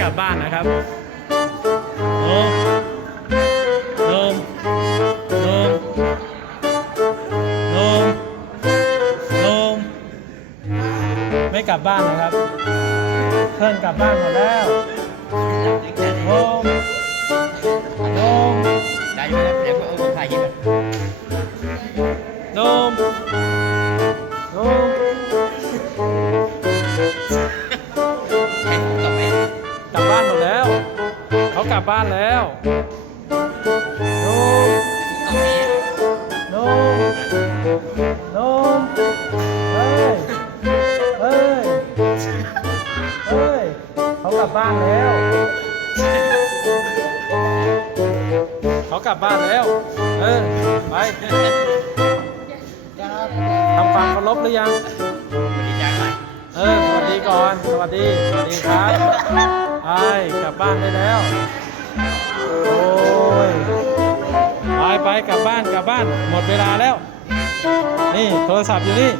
กลับบ้านนะครับโนมโนมโนมโนมโนมไม่กลับบ้านนะครับเพื่อนกลับบ้านหมดแล้วโนมโนมได้ไหมครับเดี๋ยวเอาคนถ่ายคลิปโนมโนมกลับบ้านหมดแล้วเขากลับบ้านแล้วโนมโนมโนมเฮ้ยเฮ้ยเฮ้ยเขากลับบ้านแล้วเขากลับบ้านแล้วไปทำความเคารพหรือยังสวัสดีก่อนสวัสดีครับกลับบ้านได้แล้วโอ้ยไปกลับบ้านหมดเวลาแล้วนี่โทรศัพท์อยู่นี่